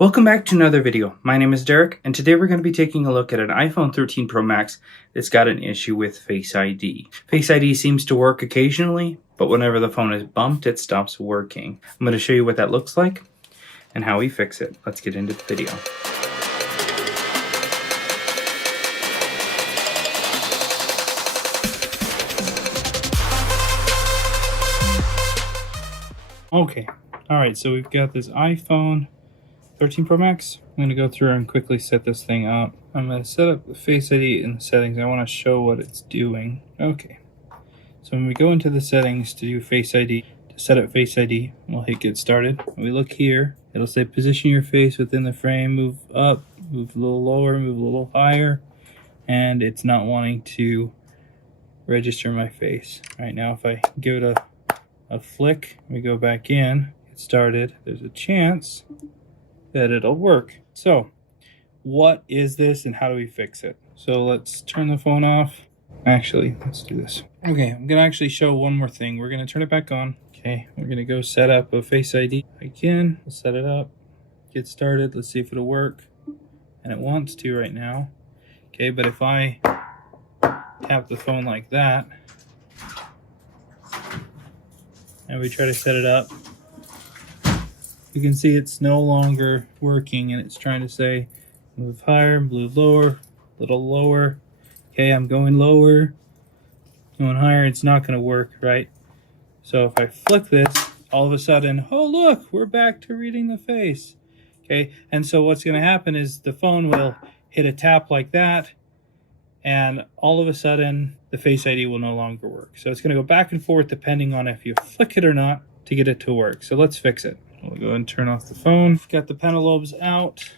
Welcome back to another video. My name is Derek, and today we're going to be taking a look at an iPhone 13 Pro Max that's got an issue with Face ID. Face ID seems to work occasionally, but whenever the phone is bumped, it stops working. I'm going to show you what that looks like and how we fix it. Let's get into the video. Okay, alright, so we've got this iPhone 13 Pro Max. I'm going to go through and quickly set this thing up. I'm going to set up the Face ID in the settings. I want to show what it's doing. Okay, so when we go into the settings to do Face ID, to set up Face ID, we'll hit get started. When we look here, it'll say position your face within the frame, move up, move a little lower, move a little higher, and it's not wanting to register my face. All right, now if I give it a flick, we go back in, get started, there's a chance that it'll work. So what is this and how do we fix it? So let's turn the phone off. Actually, let's do this. Okay, I'm gonna actually show one more thing. We're gonna turn it back on. Okay, we're gonna go set up a Face ID again. We'll set it up, get started. Let's see if it'll work. And it wants to right now. Okay, but if I tap the phone like that and we try to set it up, you can see it's no longer working and it's trying to say move higher, move lower, a little lower. Okay, I'm going lower, going higher. It's not going to work, right? So if I flick this, all of a sudden, oh look, we're back to reading the face. Okay, and so what's going to happen is the phone will hit a tap like that, and all of a sudden the Face ID will no longer work. So it's going to go back and forth depending on if you flick it or not to get it to work. So let's fix it. We'll go ahead and turn off the phone. Got the panel lobes out.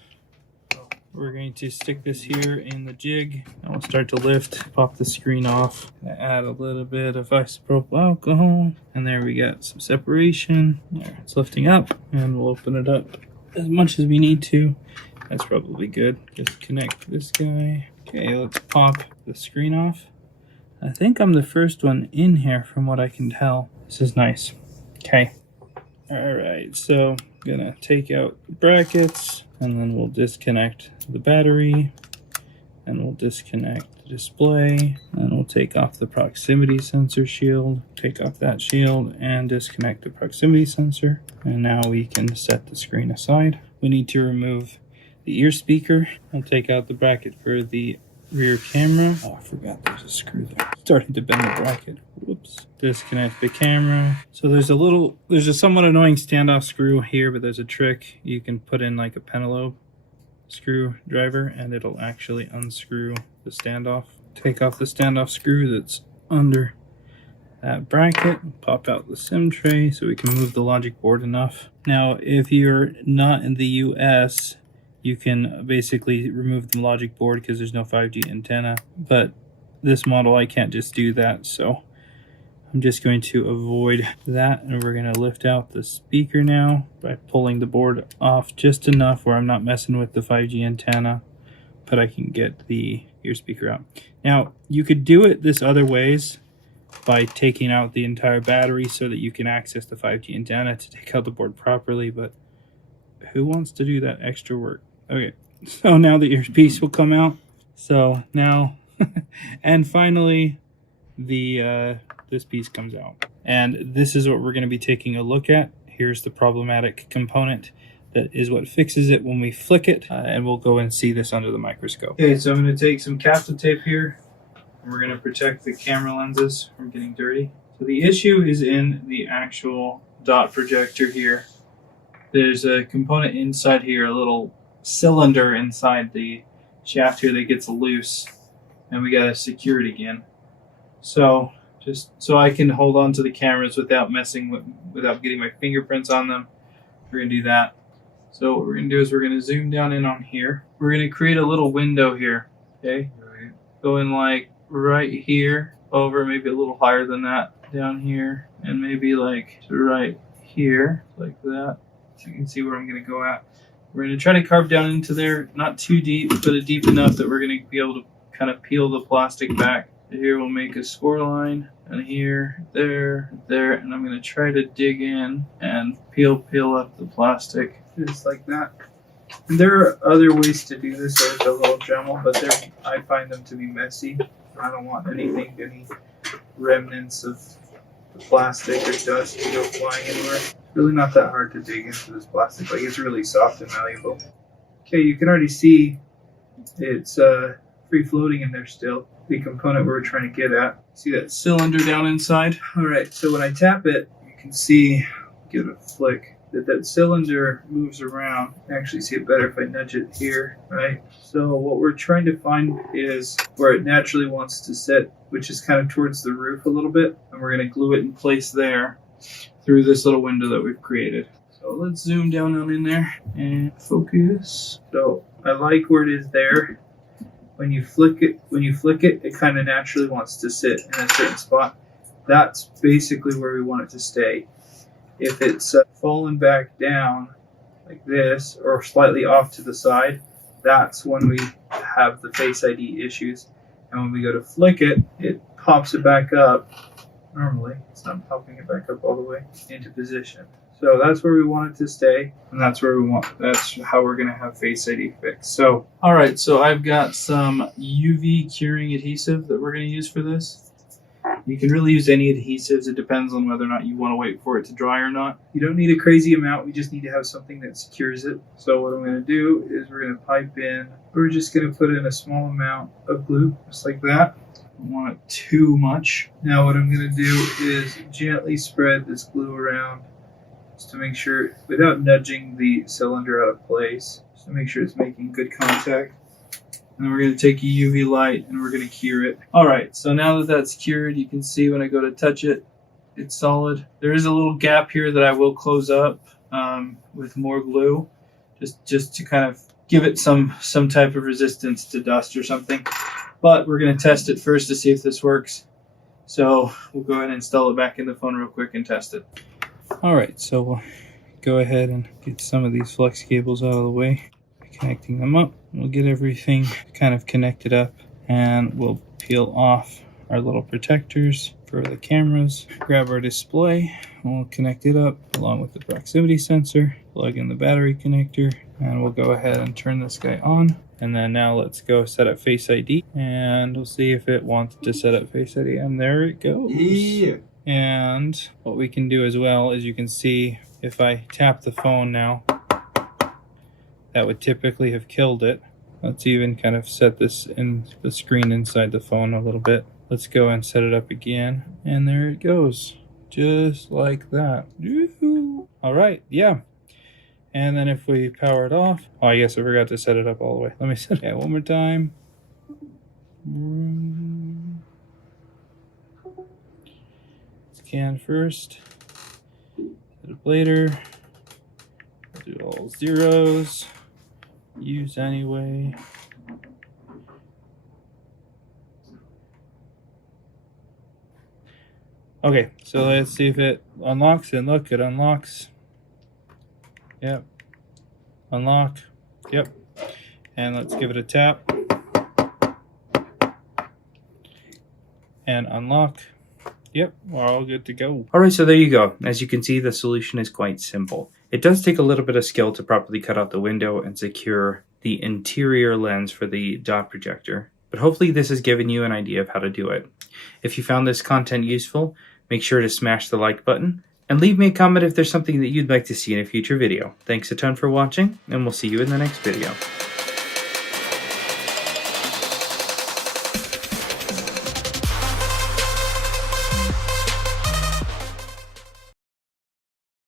We're going to stick this here in the jig and we'll start to lift, pop the screen off. Add a little bit of isopropyl alcohol. And there we got some separation. There, it's lifting up and we'll open it up as much as we need to. That's probably good. Just connect this guy. Okay, let's pop the screen off. I think I'm the first one in here from what I can tell. This is nice. Okay. Alright, so I'm gonna take out the brackets and then we'll disconnect the battery and we'll disconnect the display and we'll take off the proximity sensor shield, take off that shield and disconnect the proximity sensor. And now we can set the screen aside. We need to remove the ear speaker. I'll take out the bracket for the rear camera. Oh, I forgot there's a screw there. Starting to bend the bracket. Whoops. Disconnect the camera. So there's a somewhat annoying standoff screw here, but there's a trick. You can put in like a pentalobe screwdriver and it'll actually unscrew the standoff. Take off the standoff screw that's under that bracket. Pop out the SIM tray so we can move the logic board enough. Now, if you're not in the US, you can basically remove the logic board because there's no 5G antenna, but this model I can't just do that, so I'm just going to avoid that, and we're going to lift out the speaker now by pulling the board off just enough where I'm not messing with the 5G antenna, but I can get the ear speaker out. Now, you could do it this other ways by taking out the entire battery so that you can access the 5G antenna to take out the board properly, but who wants to do that extra work? Okay, so now the earpiece will come out. So now, and finally, this piece comes out. And this is what we're going to be taking a look at. Here's the problematic component that is what fixes it when we flick it. And we'll go and see this under the microscope. Okay, so I'm going to take some capsule tape here. And we're going to protect the camera lenses from getting dirty. So the issue is in the actual dot projector here. There's a component inside here, a little cylinder inside the shaft here that gets loose, and we gotta secure it again. So just so I can hold on to the cameras without without getting my fingerprints on them, we're gonna do that. So what we're gonna do is we're gonna zoom down in on here. We're gonna create a little window here. Okay, going like right here over, maybe a little higher than that, down here, and maybe like right here, like that. So you can see where I'm going to go at. We're going to try to carve down into there, not too deep, but deep enough that we're going to be able to kind of peel the plastic back. Here we'll make a score line, and here, there, and I'm going to try to dig in and peel up the plastic just like that. There are other ways to do this that are a little Dremel, but I find them to be messy. I don't want any remnants of the plastic or dust to go flying anywhere. It's really not that hard to dig into this plastic. Like, it's really soft and malleable. Okay, you can already see it's free floating in there still. The component we're trying to get at. See that cylinder down inside? All right, so when I tap it, you can see, give it a flick, that cylinder moves around. I can actually see it better if I nudge it here, right? So what we're trying to find is where it naturally wants to sit, which is kind of towards the roof a little bit, and we're going to glue it in place there through this little window that we've created. So let's zoom down on in there and focus. So I like where it is there. When you flick it, it kind of naturally wants to sit in a certain spot. That's basically where we want it to stay. If it's fallen back down like this or slightly off to the side, that's when we have the Face ID issues. And when we go to flick it, it pops it back up. Normally, it's not popping it back up all the way into position. So that's where we want it to stay, and that's how we're gonna have Face ID fixed. So, all right, so I've got some UV curing adhesive that we're gonna use for this. You can really use any adhesives. It depends on whether or not you want to wait for it to dry or not. You don't need a crazy amount. We just need to have something that secures it. So what I'm going to do is we're going to pipe in. We're just going to put in a small amount of glue, just like that. Don't want it too much. Now what I'm going to do is gently spread this glue around just to make sure, without nudging the cylinder out of place, just to make sure it's making good contact. And we're going to take a UV light and we're going to cure it. All right, so now that that's cured, you can see when I go to touch it, it's solid. There is a little gap here that I will close up with more glue, just to kind of give it some type of resistance to dust or something. But we're going to test it first to see if this works. So we'll go ahead and install it back in the phone real quick and test it. All right, so we'll go ahead and get some of these flex cables out of the way. Connecting them up, we'll get everything kind of connected up, and we'll peel off our little protectors for the cameras, grab our display, and we'll connect it up along with the proximity sensor, plug in the battery connector, and we'll go ahead and turn this guy on. And then now let's go set up Face ID, and we'll see if it wants to set up Face ID, and there it goes. Yeah. And what we can do as well is, you can see if I tap the phone now, that would typically have killed it. Let's even kind of set this in the screen inside the phone a little bit. Let's go and set it up again. And there it goes. Just like that. All right, yeah. And then if we power it off, oh, I guess I forgot to set it up all the way. Let me set it one more time. Scan first. Set up later. Do all zeros. Use anyway. Okay, so let's see if it unlocks, and look, it unlocks. Yep. Unlock. Yep. And let's give it a tap. And unlock. Yep, we're all good to go. All right, so there you go. As you can see, the solution is quite simple. It does take a little bit of skill to properly cut out the window and secure the interior lens for the dot projector, but hopefully this has given you an idea of how to do it. If you found this content useful, make sure to smash the like button and leave me a comment if there's something that you'd like to see in a future video. Thanks a ton for watching, and we'll see you in the next video.